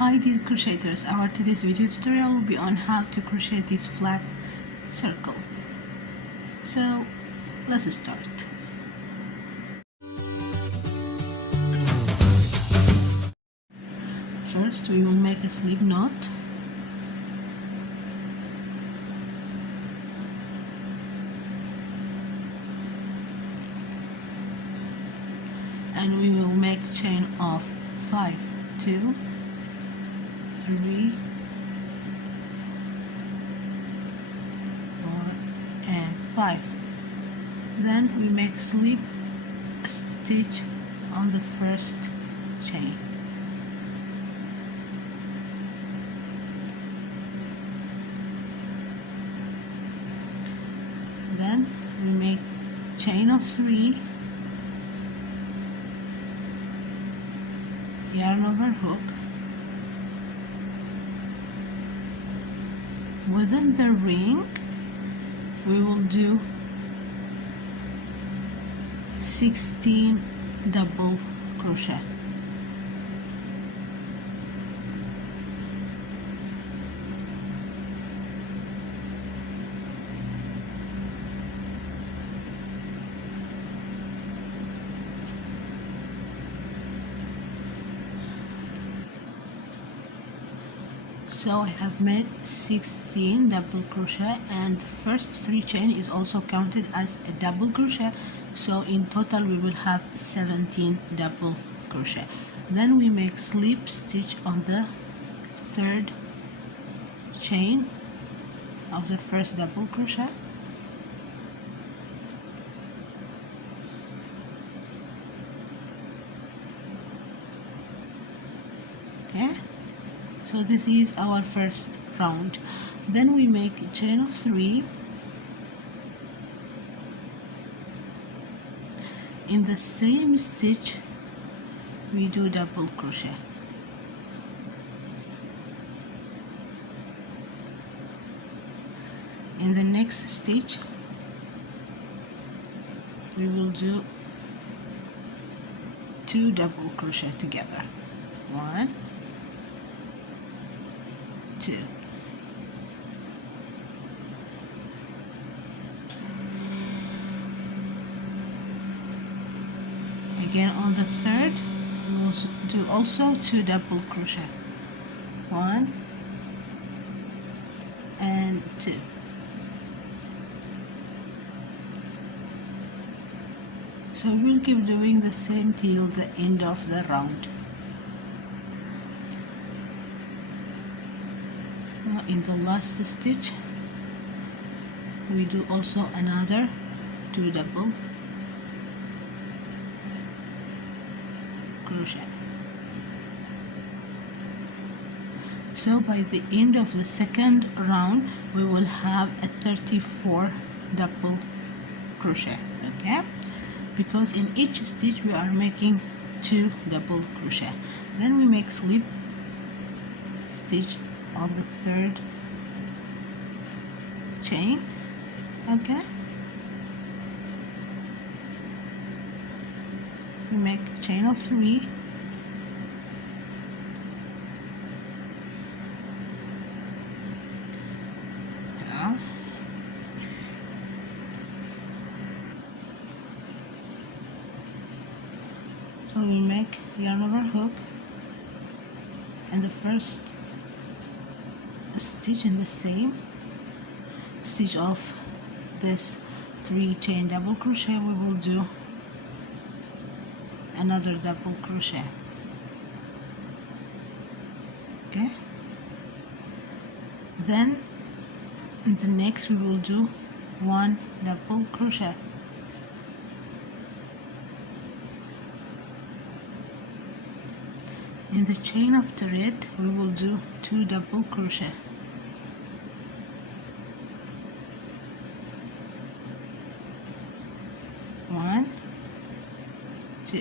Hi dear crocheters, our today's video tutorial will be on how to crochet this flat circle. So let's start. First we will make a slip knot. And we will make chain of 5, 2, 3, 4 and 5. Then we make slip stitch on the first chain. Then we make chain of 3, yarn over hook. Within the ring we will do 16 double crochet. So I have made 16 double crochet, and the first 3 chain is also counted as a double crochet, so in total we will have 17 double crochet. Then we make slip stitch on the third chain of the first double crochet. Okay, so this is our first round. Then we make a chain of 3 in the same stitch. We do double crochet. In the next stitch we will do 2 double crochet together. 1, 2. Again on the third we will do also 2 double crochet. 1 and 2. So we'll keep doing the same till the end of the round. In the last stitch we do also another 2 double crochet. So by the end of the second round we will have a 34 double crochet. Okay, because in each stitch we are making 2 double crochet. Then we make slip stitch on the third chain. Okay, we make chain of 3, yeah. So we make yarn over hook and the first stitch in the same stitch of this 3 chain double crochet we will do another double crochet. Okay, then in the next we will do 1 double crochet. In the chain after it we will do 2 double crochet. One, 2.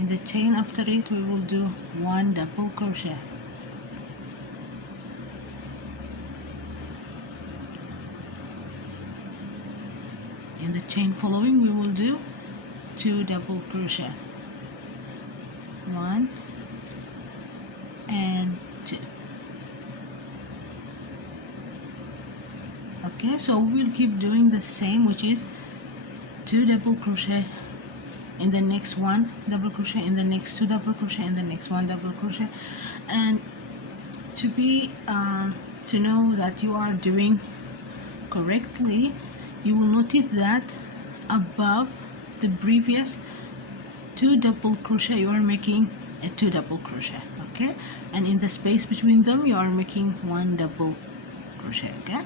In the chain after it we will do 1 double crochet. In the chain following we will do 2 double crochet. 1 and 2. Okay, so we'll keep doing the same, which is 2 double crochet in the next 1 double crochet, in the next 2 double crochet, in the next 1 double crochet. And to know that you are doing correctly, you will notice that above the previous 2 double crochet you are making a 2 double crochet, okay, and in the space between them you are making 1 double crochet. Okay,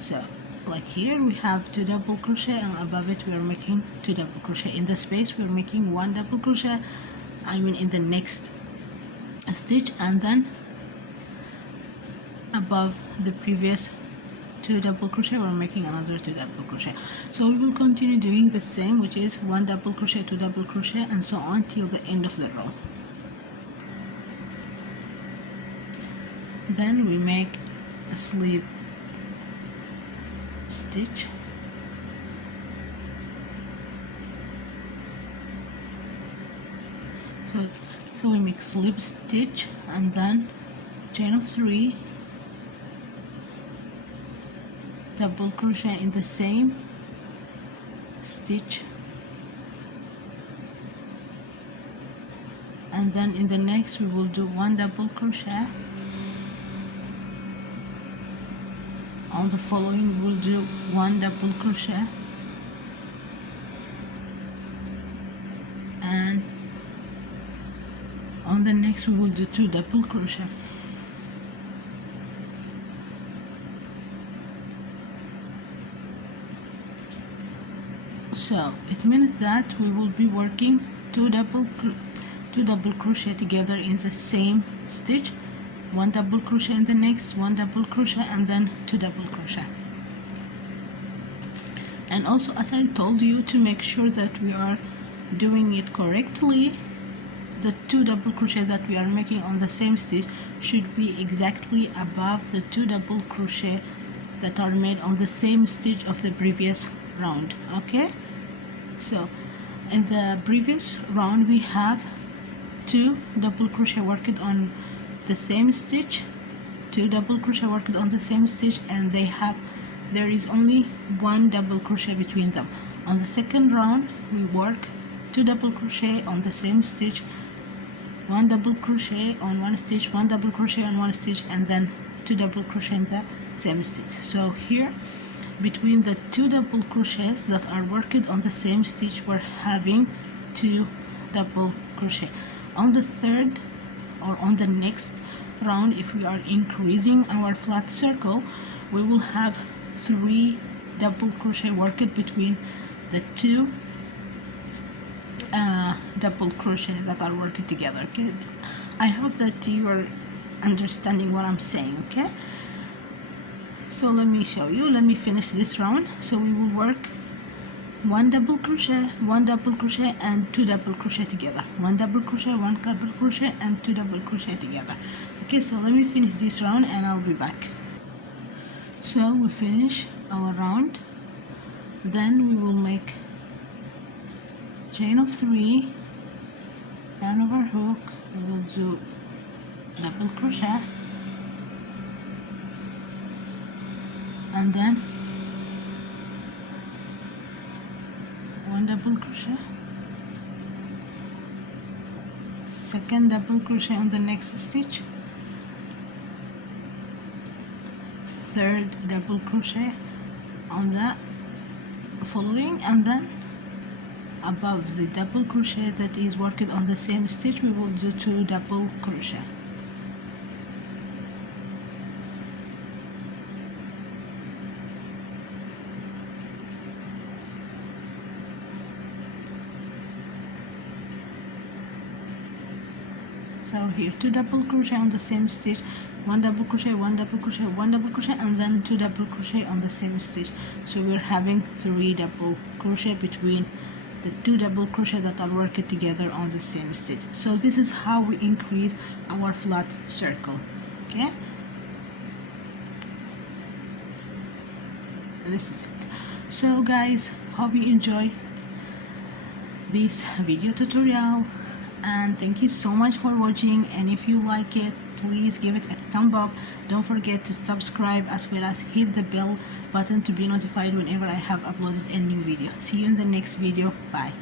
so like here we have 2 double crochet, and above it we are making 2 double crochet. In the space we are making 1 double crochet, I mean in the next stitch, and then above the previous 2 double crochet we're making another 2 double crochet. So we will continue doing the same, which is 1 double crochet, 2 double crochet, and so on till the end of the row. Then we make a slip stitch, so we make slip stitch and then chain of 3, double crochet in the same stitch, and then in the next we will do 1 double crochet. On the following we'll do 1 double crochet, and on the next we will do 2 double crochet. So it means that we will be working 2 double crochet together in the same stitch, 1 double crochet in the next, 1 double crochet, and then 2 double crochet. And also, as I told you, to make sure that we are doing it correctly, the 2 double crochet that we are making on the same stitch should be exactly above the 2 double crochet that are made on the same stitch of the previous round. Okay, so in the previous round we have 2 double crochet worked on the same stitch, 2 double crochet worked on the same stitch, and there is only 1 double crochet between them. On the second round we work 2 double crochet on the same stitch, 1 double crochet on one stitch, 1 double crochet on one stitch, and then 2 double crochet in the same stitch. So here between the 2 double crochets that are worked on the same stitch we're having 2 double crochet. On the third or on the next round, if we are increasing our flat circle, we will have 3 double crochet worked between the 2 double crochet that are working together. Okay, I hope that you are understanding what I'm saying. Okay, so let me show you. Let me finish this round. So we will work 1 double crochet, 1 double crochet, and 2 double crochet together, 1 double crochet, 1 double crochet, and 2 double crochet together. Okay, so let me finish this round and I'll be back. So we finish our round, then we will make chain of 3, yarn over hook, we will do double crochet, and then 1 double crochet, second double crochet on the next stitch, third double crochet on the following, and then above the double crochet that is worked on the same stitch we will do 2 double crochet. So here 2 double crochet on the same stitch, 1 double crochet, 1 double crochet, 1 double crochet, and then 2 double crochet on the same stitch. So we're having 3 double crochet between the 2 double crochet that are worked together on the same stitch. So this is how we increase our flat circle. Okay, this is it. So guys, hope you enjoy this video tutorial, and thank you so much for watching. And if you like it, please give it a thumb up. Don't forget to subscribe as well as hit the bell button to be notified whenever I have uploaded a new video. See you in the next video. Bye.